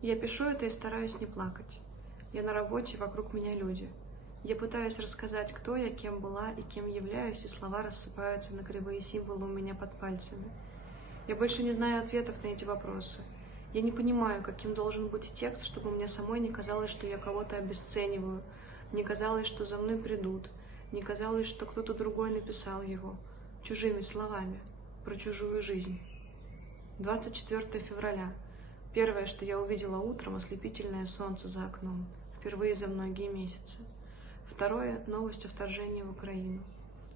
Я пишу это и стараюсь не плакать. Я на работе, вокруг меня люди. Я пытаюсь рассказать, кто я, кем была и кем являюсь, и слова рассыпаются на кривые символы у меня под пальцами. Я больше не знаю ответов на эти вопросы. Я не понимаю, каким должен быть текст, чтобы мне самой не казалось, что я кого-то обесцениваю, не казалось, что за мной придут, не казалось, что кто-то другой написал его, чужими словами, про чужую жизнь. 24 февраля. Первое, что я увидела утром, ослепительное солнце за окном, впервые за многие месяцы. Второе, новость о вторжении в Украину.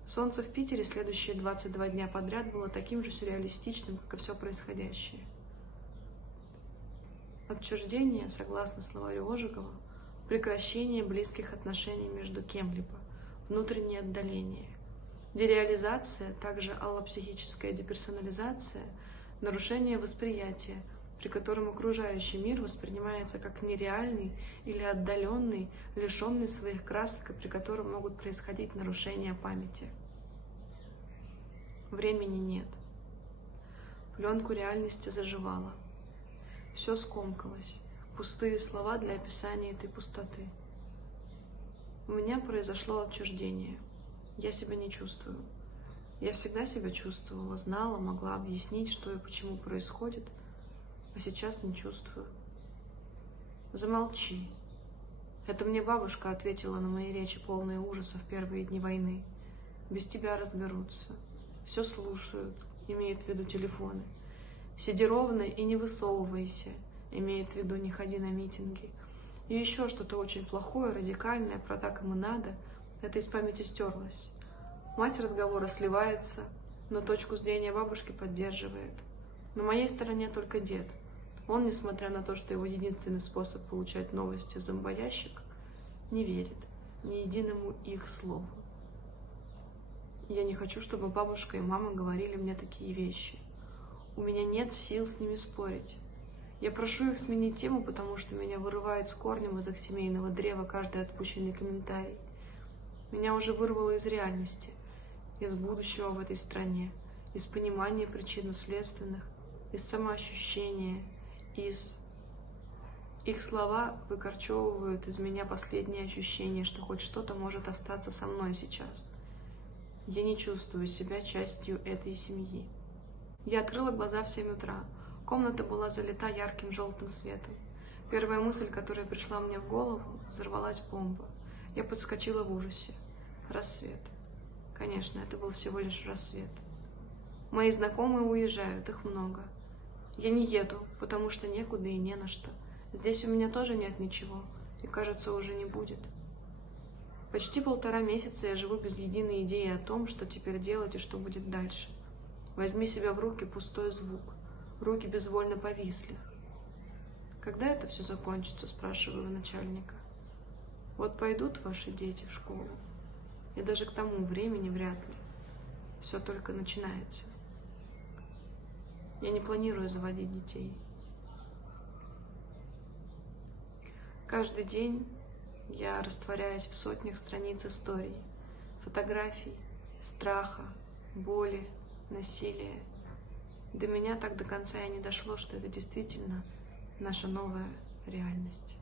Солнце в Питере следующие 22 дня подряд было таким же сюрреалистичным, как и все происходящее. Отчуждение, согласно словарю Ожегова, прекращение близких отношений между кем-либо, внутреннее отдаление. Дереализация, также аллопсихическая деперсонализация, нарушение восприятия, при котором окружающий мир воспринимается как нереальный или отдаленный, лишенный своих красок, и при котором могут происходить нарушения памяти. Времени нет. Пленку реальности заживала. Все скомкалось. Пустые слова для описания этой пустоты. У меня произошло отчуждение. Я себя не чувствую. Я всегда себя чувствовала, знала, могла объяснить, что и почему происходит, а сейчас не чувствую. Замолчи. Это мне бабушка ответила на мои речи, полные ужаса в первые дни войны. Без тебя разберутся. Все слушают, имеет в виду телефоны. Сиди ровно и не высовывайся, имеет в виду не ходи на митинги. И еще что-то очень плохое, радикальное, про так им и надо, это из памяти стерлось. Мать разговора сливается, но точку зрения бабушки поддерживает. На моей стороне только дед. Он, несмотря на то, что его единственный способ получать новости зомбоящик, не верит ни единому их слову. Я не хочу, чтобы бабушка и мама говорили мне такие вещи. У меня нет сил с ними спорить. Я прошу их сменить тему, потому что меня вырывает с корнем из их семейного древа каждый отпущенный комментарий. Меня уже вырвало из реальности, из будущего в этой стране, из понимания причинно-следственных, из самоощущения, из... Их слова выкорчевывают из меня последнее ощущение, что хоть что-то может остаться со мной сейчас. Я не чувствую себя частью этой семьи. Я открыла глаза в 7 утра. Комната была залита ярким желтым светом. Первая мысль, которая пришла мне в голову, взорвалась бомба. Я подскочила в ужасе. Рассвет. Конечно, это был всего лишь рассвет. Мои знакомые уезжают, их много. Я не еду, потому что некуда и не на что. Здесь у меня тоже нет ничего, и, кажется, уже не будет. Почти 1,5 месяца я живу без единой идеи о том, что теперь делать и что будет дальше. Возьми себя в руки, пустой звук. Руки безвольно повисли. Когда это все закончится, спрашиваю начальника. Вот пойдут ваши дети в школу, и даже к тому времени вряд ли. Все только начинается. Я не планирую заводить детей. Каждый день я растворяюсь в сотнях страниц историй, фотографий, страха, боли, насилия. До меня так до конца и не дошло, что это действительно наша новая реальность.